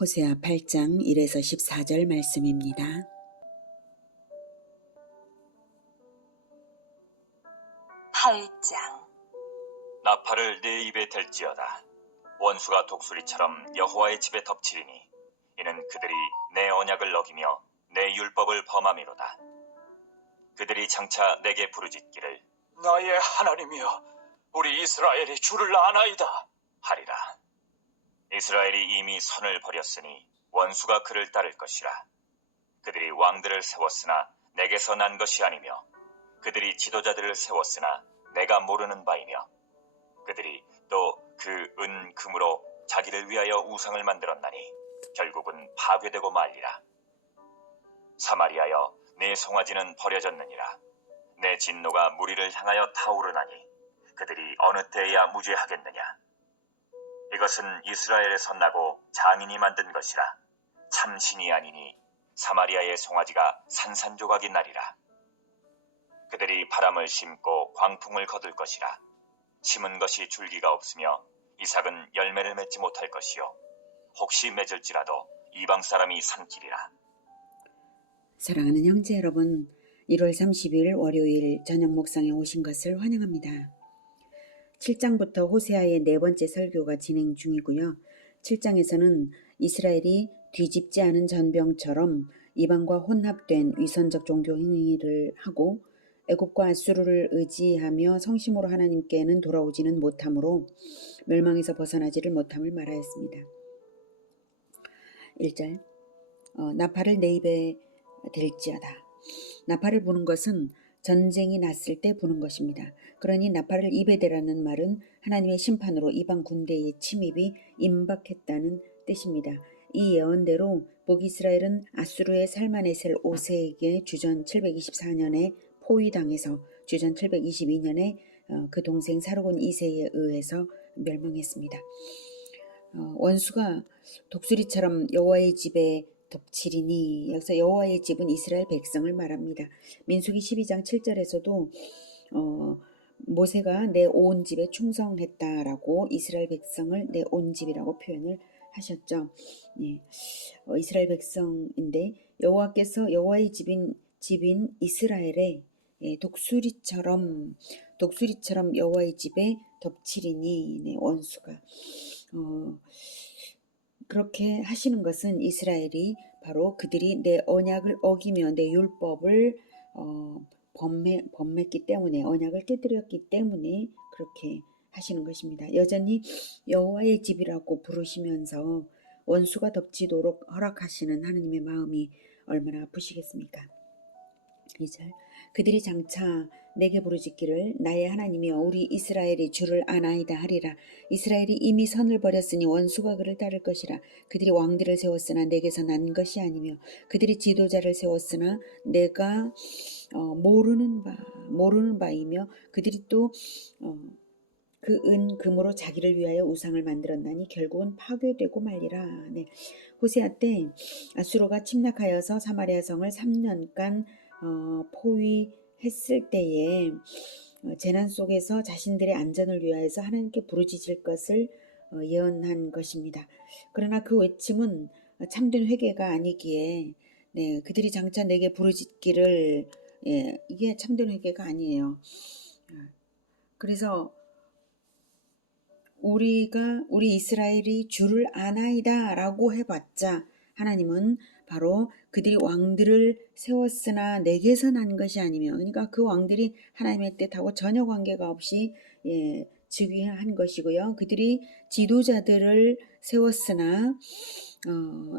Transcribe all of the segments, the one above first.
호세아 8장 1에서 14절 말씀입니다. 8장. 나팔을 내 입에 댈지어다. 원수가 독수리처럼 여호와의 집에 덮치리니 이는 그들이 내 언약을 어기며 내 율법을 범함이로다. 그들이 장차 내게 부르짖기를 나의 하나님이여, 우리 이스라엘이 주를 아나이다 하리라. 이스라엘이 이미 선을 버렸으니 원수가 그를 따를 것이라. 그들이 왕들을 세웠으나 내게서 난 것이 아니며 그들이 지도자들을 세웠으나 내가 모르는 바이며 그들이 또 그 은 금으로 자기를 위하여 우상을 만들었나니 결국은 파괴되고 말리라. 사마리아여, 내 송아지는 버려졌느니라. 내 진노가 무리를 향하여 타오르나니 그들이 어느 때에야 무죄하겠느냐. 이것은 이스라엘에서 나고 장인이 만든 것이라. 참 신이 아니니 사마리아의 송아지가 산산조각이 나리라. 그들이 바람을 심고 광풍을 거둘 것이라. 심은 것이 줄기가 없으며 이삭은 열매를 맺지 못할 것이요 혹시 맺을지라도 이방 사람이 삼키리라. 사랑하는 형제 여러분, 1월 30일 월요일 저녁 목상에 오신 것을 환영합니다. 7장부터 호세아의 네 번째 설교가 진행 중이고요. 7장에서는 이스라엘이 뒤집지 않은 전병처럼 이방과 혼합된 위선적 종교 행위를 하고 애굽과 아수르를 의지하며 성심으로 하나님께는 돌아오지는 못하므로 멸망에서 벗어나지를 못함을 말하였습니다. 1절 나팔을 내 입에 댈지어다. 나팔을 부는 것은 전쟁이 났을 때 부는 것입니다. 그러니 나팔을 입에 대라는 말은 하나님의 심판으로 이방 군대의 침입이 임박했다는 뜻입니다. 이 예언대로 북이스라엘은 아수르의 살마네셀 5세에게 주전 724년에 포위당해서 주전 722년에 그 동생 사르곤 2세에 의해서 멸망했습니다. 원수가 독수리처럼 여호와의 집에 덮치리니, 여기서 여호와의 집은 이스라엘 백성을 말합니다. 민수기 12장 7절에서도 모세가 내 온 집에 충성했다라고 이스라엘 백성을 내 온 집이라고 표현을 하셨죠. 예. 이스라엘 백성인데 여호와께서 여호와의 집인 이스라엘에 독수리처럼 여호와의 집에 덮치리니, 네, 원수가 그렇게 하시는 것은 이스라엘이 바로 그들이 내 언약을 어기며 내 율법을 범했기 때문에, 언약을 깨뜨렸기 때문에 그렇게 하시는 것입니다. 여전히 여호와의 집이라고 부르시면서 원수가 덮치도록 허락하시는 하나님의 마음이 얼마나 아프시겠습니까? 2절 그들이 장차 내게 부르짖기를 나의 하나님이여, 우리 이스라엘이 주를 아나이다 하리라. 이스라엘이 이미 선을 버렸으니 원수가 그를 따를 것이라. 그들이 왕들을 세웠으나 내게서 난 것이 아니며 그들이 지도자를 세웠으나 내가 모르는 바이며 그들이 또 그 은 금으로 자기를 위하여 우상을 만들었나니 결국은 파괴되고 말리라. 네. 호세아 때 아수르가 침략하여서 사마리아 성을 3년간 포위했을 때에 재난 속에서 자신들의 안전을 위하여서 하나님께 부르짖을 것을 예언한 것입니다. 그러나 그 외침은 참된 회개가 아니기에, 네, 그들이 장차 내게 부르짖기를, 이게 참된 회개가 아니에요. 그래서 우리 이스라엘이 주를 아나이다 라고 해봤자 하나님은 바로 그들이 왕들을 세웠으나 내게서 난 것이 아니며, 그러니까 그 왕들이 하나님의 뜻하고 전혀 관계가 없이 즉위한 것이고요. 그들이 지도자들을 세웠으나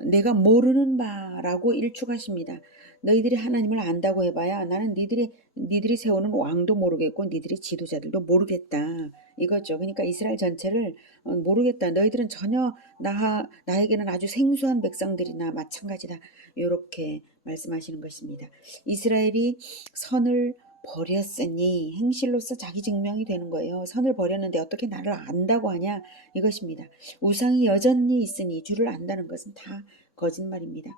내가 모르는 바라고 일축하십니다. 너희들이 하나님을 안다고 해봐야 나는 니들이 세우는 왕도 모르겠고 니들이 지도자들도 모르겠다 이거죠. 그러니까 이스라엘 전체를 모르겠다. 너희들은 전혀 나에게는 아주 생소한 백성들이나 마찬가지다. 이렇게 말씀하시는 것입니다. 이스라엘이 선을 버렸으니 행실로서 자기 증명이 되는 거예요. 선을 버렸는데 어떻게 나를 안다고 하냐 이것입니다. 우상이 여전히 있으니 주를 안다는 것은 다 거짓말입니다.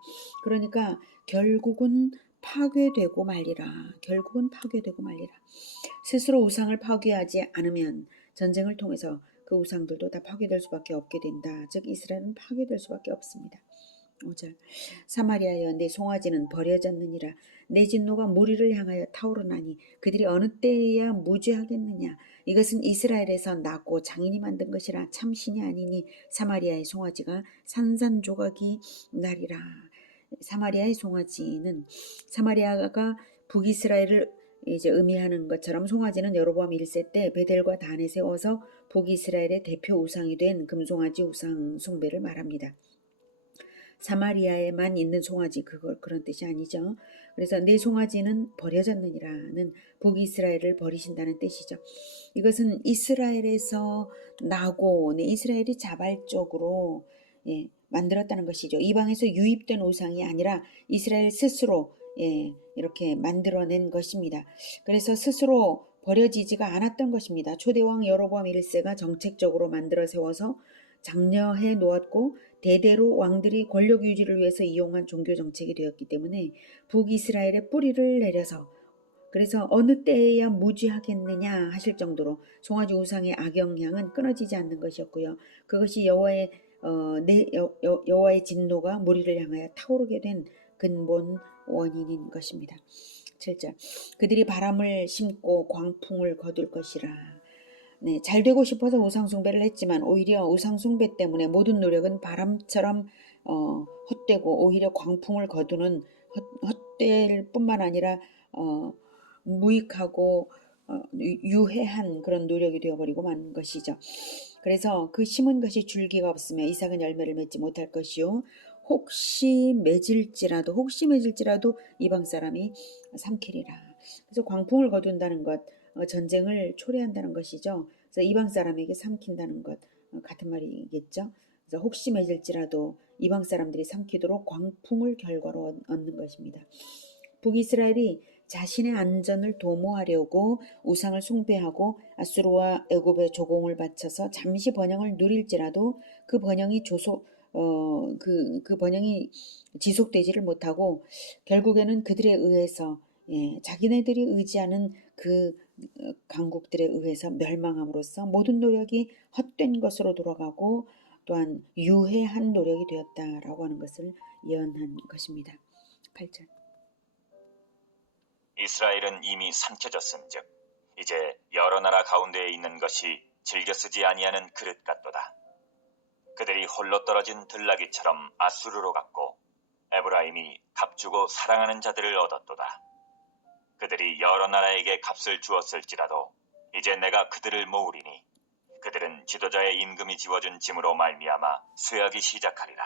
그러니까 결국은 파괴되고 말리라. 결국은 파괴되고 말리라. 스스로 우상을 파괴하지 않으면 전쟁을 통해서 그 우상들도 다 파괴될 수밖에 없게 된다. 즉 이스라엘은 파괴될 수밖에 없습니다. 5절 사마리아여 내 송아지는 버려졌느니라. 내 진노가 무리를 향하여 타오르나니 그들이 어느 때에야 무죄하겠느냐. 이것은 이스라엘에서 나고 장인이 만든 것이라 참신이 아니니 사마리아의 송아지가 산산조각이 나리라. 사마리아의 송아지는 사마리아가 북이스라엘을 이제 의미하는 것처럼 송아지는 여로보암 1세 때 베델과 단에 세워서 북이스라엘의 대표 우상이 된 금송아지 우상 숭배를 말합니다. 사마리아에만 있는 송아지 그런 뜻이 아니죠. 그래서 내 송아지는 버려졌느니라는 북이스라엘을 버리신다는 뜻이죠. 이것은 이스라엘에서 나고 이스라엘이 자발적으로 만들었다는 것이죠. 이방에서 유입된 우상이 아니라 이스라엘 스스로 이렇게 만들어낸 것입니다. 그래서 스스로 버려지지가 않았던 것입니다. 초대왕 여로보암 1세가 정책적으로 만들어 세워서 장려해 놓았고 대대로 왕들이 권력 유지를 위해서 이용한 종교 정책이 되었기 때문에 북이스라엘의 뿌리를 내려서 그래서 어느 때에야 무죄하겠느냐 하실 정도로 송아지 우상의 악영향은 끊어지지 않는 것이었고요. 그것이 여호와의 진노가 무리를 향하여 타오르게 된 근본 원인인 것입니다. 7절 그들이 바람을 심고 광풍을 거둘 것이라. 잘 되고 싶어서 우상숭배를 했지만 오히려 우상숭배 때문에 모든 노력은 바람처럼 헛되고 오히려 광풍을 거두는 헛될 뿐만 아니라 무익하고 유해한 그런 노력이 되어버리고 만 것이죠. 그래서 그 심은 것이 줄기가 없으며 이삭은 열매를 맺지 못할 것이요 혹시 맺을지라도 이방 사람이 삼키리라. 그래서 광풍을 거둔다는 것 전쟁을 초래한다는 것이죠. 그래서 이방 사람에게 삼킨다는 것 같은 말이겠죠. 그래서 혹시 맺을지라도 이방 사람들이 삼키도록 광풍을 결과로 얻는 것입니다. 북이스라엘이 자신의 안전을 도모하려고 우상을 숭배하고 아수르와 애굽의 조공을 바쳐서 잠시 번영을 누릴지라도 그 번영이 지속되지를 못하고 결국에는 그들에 의해서 자기네들이 의지하는 그 강국들에 의해서 멸망함으로써 모든 노력이 헛된 것으로 돌아가고 또한 유해한 노력이 되었다라고 하는 것을 예언한 것입니다. 8절 이스라엘은 이미 삼켜졌은즉 이제 여러 나라 가운데에 있는 것이 즐겨 쓰지 아니하는 그릇 같도다. 그들이 홀로 떨어진 들나귀처럼 아수르로 갔고 에브라임이 값주고 사랑하는 자들을 얻었도다. 그들이 여러 나라에게 값을 주었을지라도 이제 내가 그들을 모으리니 그들은 지도자의 임금이 지워준 짐으로 말미암아 쇠하기 시작하리라.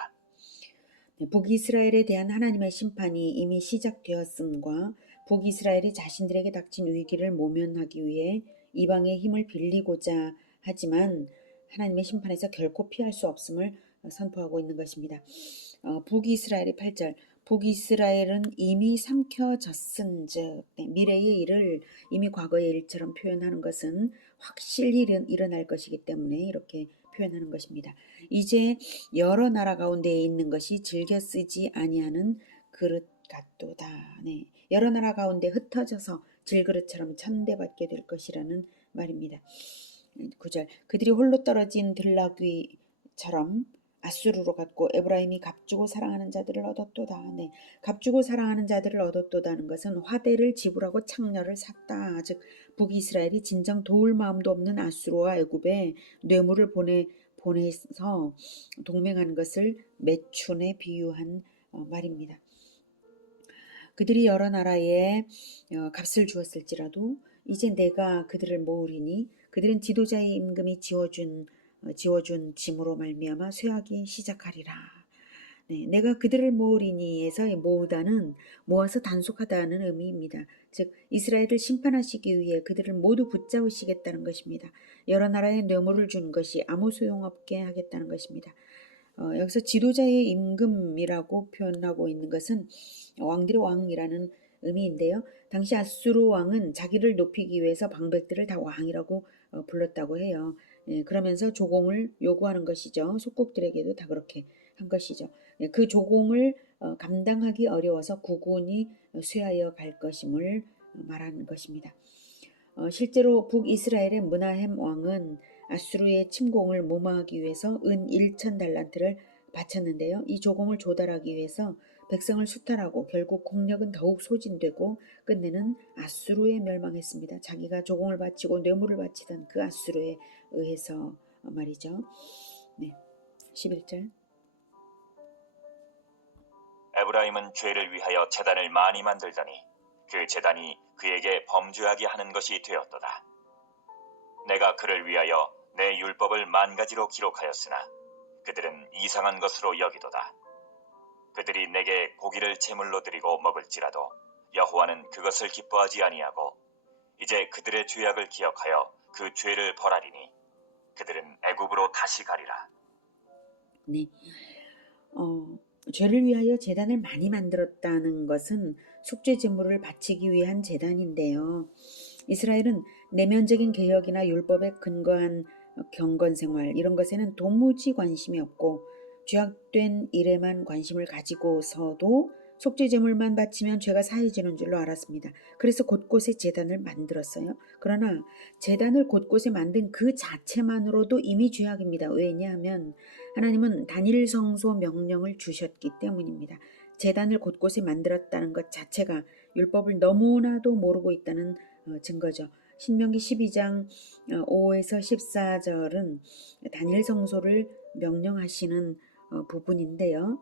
북이스라엘에 대한 하나님의 심판이 이미 시작되었음과 북이스라엘이 자신들에게 닥친 위기를 모면하기 위해 이방의 힘을 빌리고자 하지만 하나님의 심판에서 결코 피할 수 없음을 선포하고 있는 것입니다. 북이스라엘의 8절 북이스라엘은 이미 삼켜졌은즉 미래의 일을 이미 과거의 일처럼 표현하는 것은 확실히 일어날 것이기 때문에 이렇게 표현하는 것입니다. 이제 여러 나라 가운데에 있는 것이 즐겨 쓰지 아니하는 그릇 같도다. 여러 나라 가운데 흩어져서 질그릇처럼 천대받게 될 것이라는 말입니다. 9절 그들이 홀로 떨어진 들나귀처럼 아수르로 갔고 에브라임이 값주고 사랑하는 자들을 얻었도다. 값주고 사랑하는 자들을 얻었도다는 것은 화대를 지불하고 창녀를 샀다. 즉 북이스라엘이 진정 도울 마음도 없는 아수르와 애굽에 뇌물을 보내서 동맹한 것을 매춘에 비유한 말입니다. 그들이 여러 나라에 값을 주었을지라도 이제 내가 그들을 모으리니 그들은 지도자의 임금이 지워준 짐으로 말미암아 쇠하기 시작하리라. 내가 그들을 모으리니에서 모으다는 모아서 단속하다는 의미입니다. 즉 이스라엘을 심판하시기 위해 그들을 모두 붙잡으시겠다는 것입니다. 여러 나라에 뇌물을 준 것이 아무 소용없게 하겠다는 것입니다. 여기서 지도자의 임금이라고 표현하고 있는 것은 왕들의 왕이라는 의미인데요. 당시 아수르 왕은 자기를 높이기 위해서 방백들을 다 왕이라고 불렀다고 해요. 그러면서 조공을 요구하는 것이죠. 속국들에게도 다 그렇게 한 것이죠. 그 조공을 감당하기 어려워서 국군이 쇠하여 갈 것임을 말하는 것입니다. 실제로 북이스라엘의 므나헴 왕은 아수르의 침공을 무마하기 위해서 은 1,000달란트를 바쳤는데요. 이 조공을 조달하기 위해서 백성을 수탈하고 결국 국력은 더욱 소진되고 끝내는 아수르에 멸망했습니다. 자기가 조공을 바치고 뇌물을 바치던 그 아수르에 의해서 말이죠. 네, 11절. 에브라임은 죄를 위하여 제단을 많이 만들더니 그 제단이 그에게 범죄하게 하는 것이 되었도다. 내가 그를 위하여 내 율법을 만 가지로 기록하였으나 그들은 이상한 것으로 여기도다. 그들이 내게 고기를 제물로 드리고 먹을지라도 여호와는 그것을 기뻐하지 아니하고 이제 그들의 죄악을 기억하여 그 죄를 벌하리니 그들은 애굽으로 다시 가리라. 네, 죄를 위하여 제단을 많이 만들었다는 것은 속죄 제물을 바치기 위한 제단인데요. 이스라엘은 내면적인 개혁이나 율법에 근거한 경건 생활 이런 것에는 도무지 관심이 없고 죄악된 일에만 관심을 가지고서도 속죄 제물만 바치면 죄가 사해지는 줄로 알았습니다. 그래서 곳곳에 제단을 만들었어요. 그러나 제단을 곳곳에 만든 그 자체만으로도 이미 죄악입니다. 왜냐하면 하나님은 단일 성소 명령을 주셨기 때문입니다. 제단을 곳곳에 만들었다는 것 자체가 율법을 너무나도 모르고 있다는 증거죠. 신명기 12장 5에서 14절은 단일 성소를 명령하시는 부분인데요.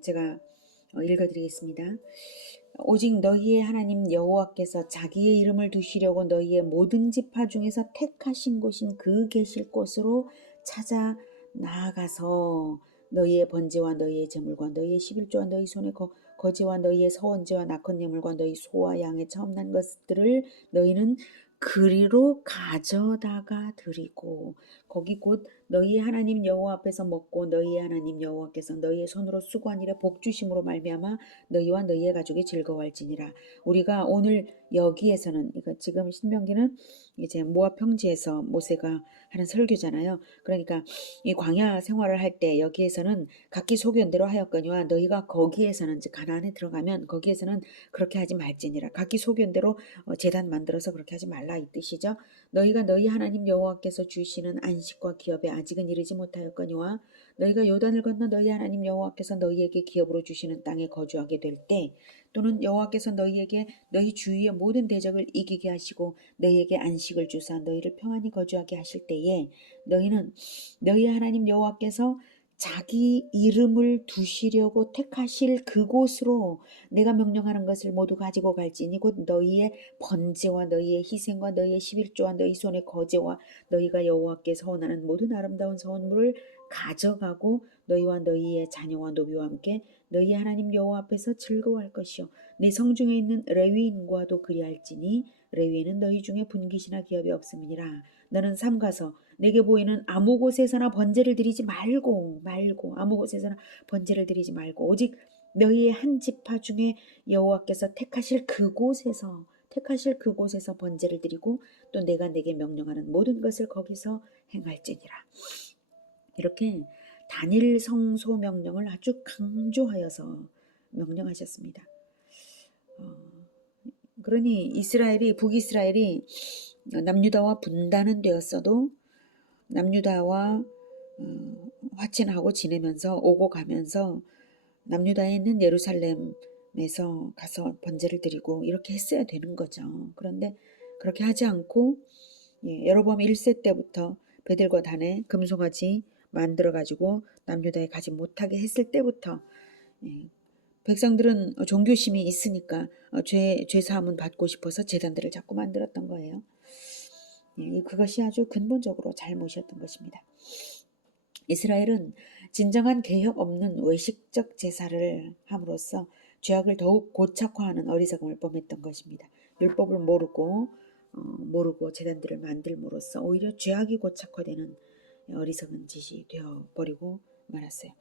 제가 읽어드리겠습니다. 오직 너희의 하나님 여호와께서 자기의 이름을 두시려고 너희의 모든 지파 중에서 택하신 곳인 그 계실 곳으로 찾아 나아가서 너희의 번제와 너희의 제물과 너희의 11조와 너희 손의 거지와 너희의 서원제와 낙헌 예물과 너희 소와 양의 처음 난 것들을 너희는 그리로 가져다가 드리고 거기 곧 너희의 하나님 여호와 앞에서 먹고 너희의 하나님 여호와께서 너희의 손으로 수고한 일에 복 주심으로 말미암아 너희와 너희의 가족이 즐거워할지니라. 우리가 오늘 여기에서는 이거 지금 신명기는 이제 모압 평지에서 모세가 하는 설교잖아요. 그러니까 이 광야 생활을 할 때 여기에서는 각기 소견대로 하였거니와 너희가 거기에서는 이제 가나안에 들어가면 거기에서는 그렇게 하지 말지니라. 각기 소견대로 제단 만들어서 그렇게 하지 말라 이 뜻이죠. 너희가 너희 하나님 여호와께서 주시는 안식과 기업에 아직은 이르지 못하였거니와 너희가 요단을 건너 너희 하나님 여호와께서 너희에게 기업으로 주시는 땅에 거주하게 될 때 또는 여호와께서 너희에게 너희 주위의 모든 대적을 이기게 하시고 너희에게 안식을 주사 너희를 평안히 거주하게 하실 때에 너희는 너희 하나님 여호와께서 자기 이름을 두시려고 택하실 그곳으로 내가 명령하는 것을 모두 가지고 갈지니 곧 너희의 번제와 너희의 희생과 너희의 11조와 너희 손의 거제와 너희가 여호와께 서원하는 모든 아름다운 서원물을 가져가고 너희와 너희의 자녀와 노비와 함께 너희 하나님 여호와 앞에서 즐거워할 것이요 내 성중에 있는 레위인과도 그리할지니 레위인은 너희 중에 분깃이나 기업이 없음이니라. 너는 삼가서 내게 보이는 아무 곳에서나 번제를 드리지 말고 아무 곳에서나 번제를 드리지 말고 오직 너희의 한 지파 중에 여호와께서 택하실 그곳에서 번제를 드리고 또 내가 내게 명령하는 모든 것을 거기서 행할지니라. 이렇게 단일 성소 명령을 아주 강조하여서 명령하셨습니다. 그러니 북이스라엘이 남유다와 분단은 되었어도 남유다와 화친하고 지내면서 오고 가면서 남유다에 있는 예루살렘에서 가서 번제를 드리고 이렇게 했어야 되는 거죠. 그런데 그렇게 하지 않고 여로보암 1세 때부터 베델과 단에 금송아지 만들어가지고 남유다에 가지 못하게 했을 때부터 백성들은 종교심이 있으니까 죄 사함은 받고 싶어서 제단들을 자꾸 만들었던 거예요. 그것이 아주 근본적으로 잘못이었던 것입니다. 이스라엘은 진정한 개혁 없는 외식적 제사를 함으로써 죄악을 더욱 고착화하는 어리석음을 범했던 것입니다. 율법을 모르고 제단들을 만들므로써 오히려 죄악이 고착화되는 어리석은 짓이 되어버리고 말았어요.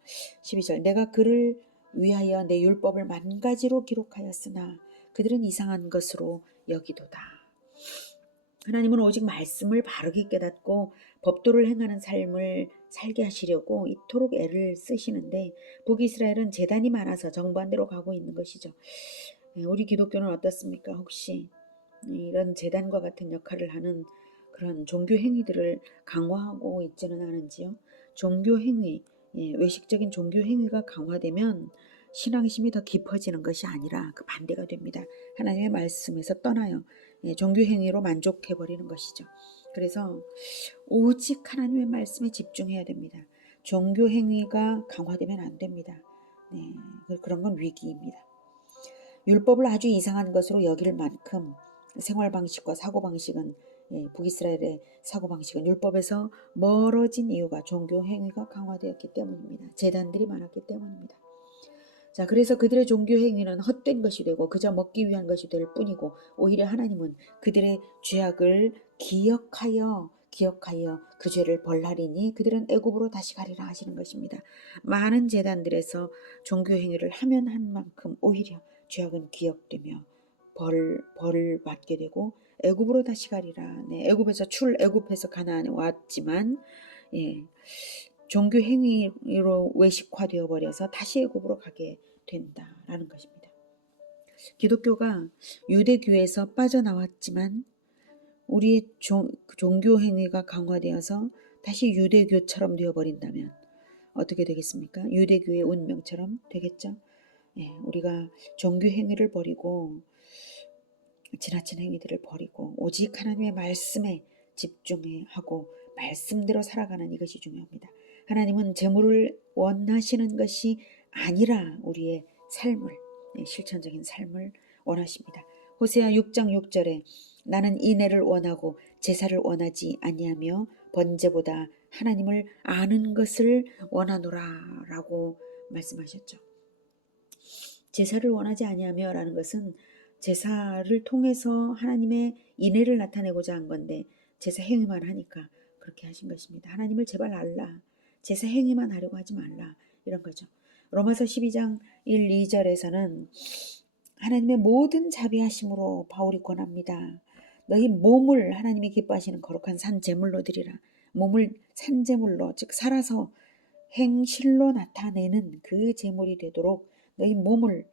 12절 내가 그를 위하여 내 율법을 만 가지로 기록하였으나 그들은 이상한 것으로 여기도다. 하나님은 오직 말씀을 바르게 깨닫고 법도를 행하는 삶을 살게 하시려고 이토록 애를 쓰시는데 북이스라엘은 제단이 많아서 정반대로 가고 있는 것이죠. 우리 기독교는 어떻습니까? 혹시 이런 재단과 같은 역할을 하는 그런 종교 행위들을 강화하고 있지는 않은지요. 종교 행위, 외식적인 종교 행위가 강화되면 신앙심이 더 깊어지는 것이 아니라 그 반대가 됩니다. 하나님의 말씀에서 떠나요. 종교 행위로 만족해 버리는 것이죠. 그래서 오직 하나님의 말씀에 집중해야 됩니다. 종교 행위가 강화되면 안 됩니다. 네, 그런 건 위기입니다. 율법을 아주 이상한 것으로 여길 만큼 생활 방식과 사고 방식은 북이스라엘의 사고 방식은 율법에서 멀어진 이유가 종교 행위가 강화되었기 때문입니다. 제단들이 많았기 때문입니다. 자, 그래서 그들의 종교 행위는 헛된 것이 되고 그저 먹기 위한 것이 될 뿐이고 오히려 하나님은 그들의 죄악을 기억하여 그 죄를 벌하리니 그들은 애굽으로 다시 가리라 하시는 것입니다. 많은 제단들에서 종교 행위를 하면 한 만큼 오히려 죄악은 기억되며 벌을 받게 되고 애굽으로 다시 가리라. 네, 애굽에서 가나안에 왔지만 종교 행위로 외식화되어 버려서 다시 애굽으로 가게 된다라는 것입니다. 기독교가 유대교에서 빠져나왔지만 우리의 종교 행위가 강화되어서 다시 유대교처럼 되어버린다면 어떻게 되겠습니까? 유대교의 운명처럼 되겠죠? 우리가 종교 행위를 버리고 지나친 행위들을 버리고 오직 하나님의 말씀에 집중하고 말씀대로 살아가는 이것이 중요합니다. 하나님은 재물을 원하시는 것이 아니라 우리의 삶을, 실천적인 삶을 원하십니다. 호세아 6장 6절에 나는 인애를 원하고 제사를 원하지 아니하며 번제보다 하나님을 아는 것을 원하노라 라고 말씀하셨죠. 제사를 원하지 아니하며 라는 것은 제사를 통해서 하나님의 인애를 나타내고자 한 건데 제사 행위만 하니까 그렇게 하신 것입니다. 하나님을 제발 알라. 제사 행위만 하려고 하지 말라. 이런 거죠. 로마서 12장 1, 2절에서는 하나님의 모든 자비하심으로 바울이 권합니다. 너희 몸을 하나님이 기뻐하시는 거룩한 산제물로 드리라. 몸을 산제물로 즉 살아서 행실로 나타내는 그 제물이 되도록 너희 몸을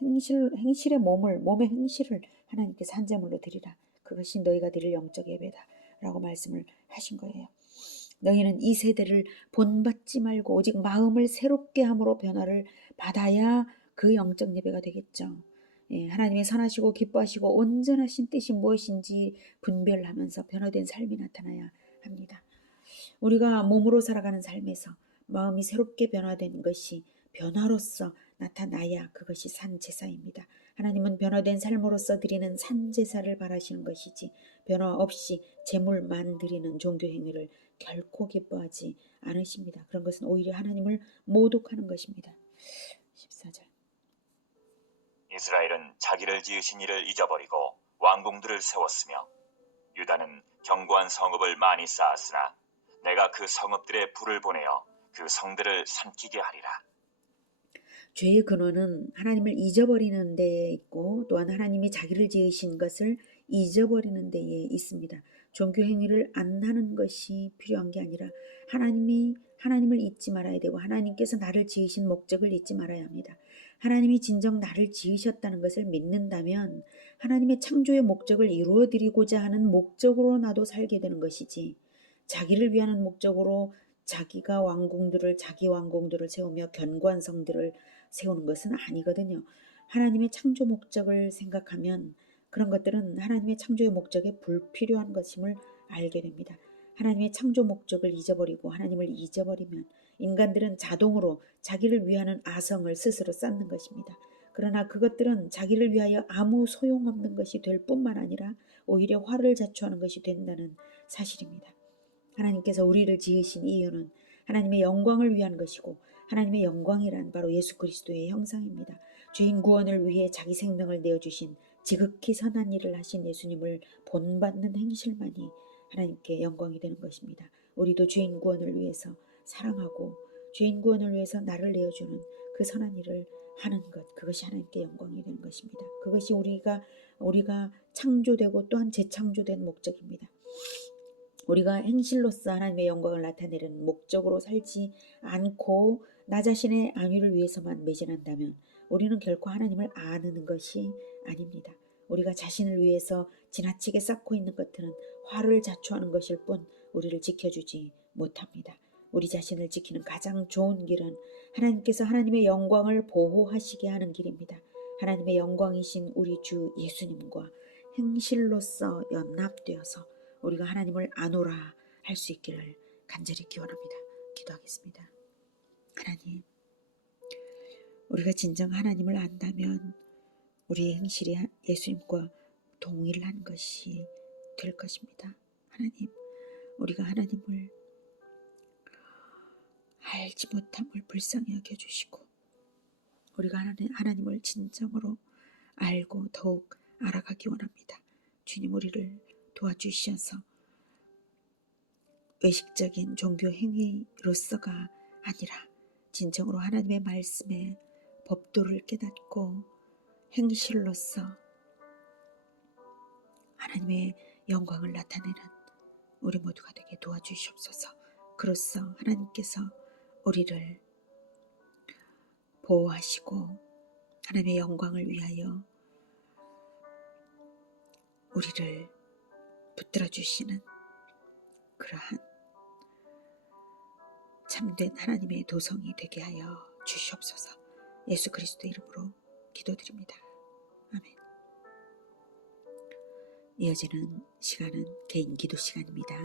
행실의 몸의 행실을 하나님께 산제물로 드리라. 그것이 너희가 드릴 영적 예배다 라고 말씀을 하신 거예요. 너희는 이 세대를 본받지 말고 오직 마음을 새롭게 함으로 변화를 받아야 그 영적 예배가 되겠죠. 하나님의 선하시고 기뻐하시고 온전하신 뜻이 무엇인지 분별하면서 변화된 삶이 나타나야 합니다. 우리가 몸으로 살아가는 삶에서 마음이 새롭게 변화된 것이 변화로서 나타나야 그것이 산제사입니다. 하나님은 변화된 삶으로서 드리는 산제사를 바라시는 것이지 변화 없이 제물만 드리는 종교행위를 결코 기뻐하지 않으십니다. 그런 것은 오히려 하나님을 모독하는 것입니다. 14절 이스라엘은 자기를 지으신 이를 잊어버리고 왕궁들을 세웠으며 유다는 견고한 성읍을 많이 쌓았으나 내가 그 성읍들에 불을 보내어 그 성들을 삼키게 하리라. 죄의 근원은 하나님을 잊어버리는 데에 있고 또한 하나님이 자기를 지으신 것을 잊어버리는 데에 있습니다. 종교 행위를 안 하는 것이 필요한 게 아니라 하나님을 잊지 말아야 되고 하나님께서 나를 지으신 목적을 잊지 말아야 합니다. 하나님이 진정 나를 지으셨다는 것을 믿는다면 하나님의 창조의 목적을 이루어드리고자 하는 목적으로 나도 살게 되는 것이지 자기를 위한 목적으로 자기 왕궁들을 세우며 견고한 성들을 세우는 것은 아니거든요. 하나님의 창조 목적을 생각하면 그런 것들은 하나님의 창조의 목적에 불필요한 것임을 알게 됩니다. 하나님의 창조 목적을 잊어버리고 하나님을 잊어버리면 인간들은 자동으로 자기를 위하는 아성을 스스로 쌓는 것입니다. 그러나 그것들은 자기를 위하여 아무 소용없는 것이 될 뿐만 아니라 오히려 화를 자초하는 것이 된다는 사실입니다. 하나님께서 우리를 지으신 이유는 하나님의 영광을 위한 것이고 하나님의 영광이란 바로 예수 그리스도의 형상입니다. 죄인 구원을 위해 자기 생명을 내어주신 지극히 선한 일을 하신 예수님을 본받는 행실만이 하나님께 영광이 되는 것입니다. 우리도 죄인 구원을 위해서 사랑하고 죄인 구원을 위해서 나를 내어주는 그 선한 일을 하는 것, 그것이 하나님께 영광이 되는 것입니다. 그것이 우리가 창조되고 또한 재창조된 목적입니다. 우리가 행실로서 하나님의 영광을 나타내는 목적으로 살지 않고 나 자신의 안위를 위해서만 매진한다면 우리는 결코 하나님을 아는 것이 아닙니다. 우리가 자신을 위해서 지나치게 쌓고 있는 것들은 화를 자초하는 것일 뿐 우리를 지켜주지 못합니다. 우리 자신을 지키는 가장 좋은 길은 하나님께서 하나님의 영광을 보호하시게 하는 길입니다. 하나님의 영광이신 우리 주 예수님과 행실로서 연합되어서 우리가 하나님을 아노라 할 수 있기를 간절히 기원합니다. 기도하겠습니다. 하나님, 우리가 진정 하나님을 안다면 우리의 행실이 예수님과 동일한 것이 될 것입니다. 하나님, 우리가 하나님을 알지 못함을 불쌍히 여겨주시고 우리가 하나님을 진정으로 알고 더욱 알아가기 원합니다. 주님, 우리를 도와주시어서 외식적인 종교 행위로서가 아니라 진정으로 하나님의 말씀에 법도를 깨닫고 행실로서 하나님의 영광을 나타내는 우리 모두가 되게 도와주시옵소서. 그로써 하나님께서 우리를 보호하시고 하나님의 영광을 위하여 우리를 붙들어 주시는 그러한 참된 하나님의 도성이 되게 하여 주시옵소서. 예수 그리스도 이름으로 기도드립니다. 아멘. 이어지는 시간은 개인 기도 시간입니다.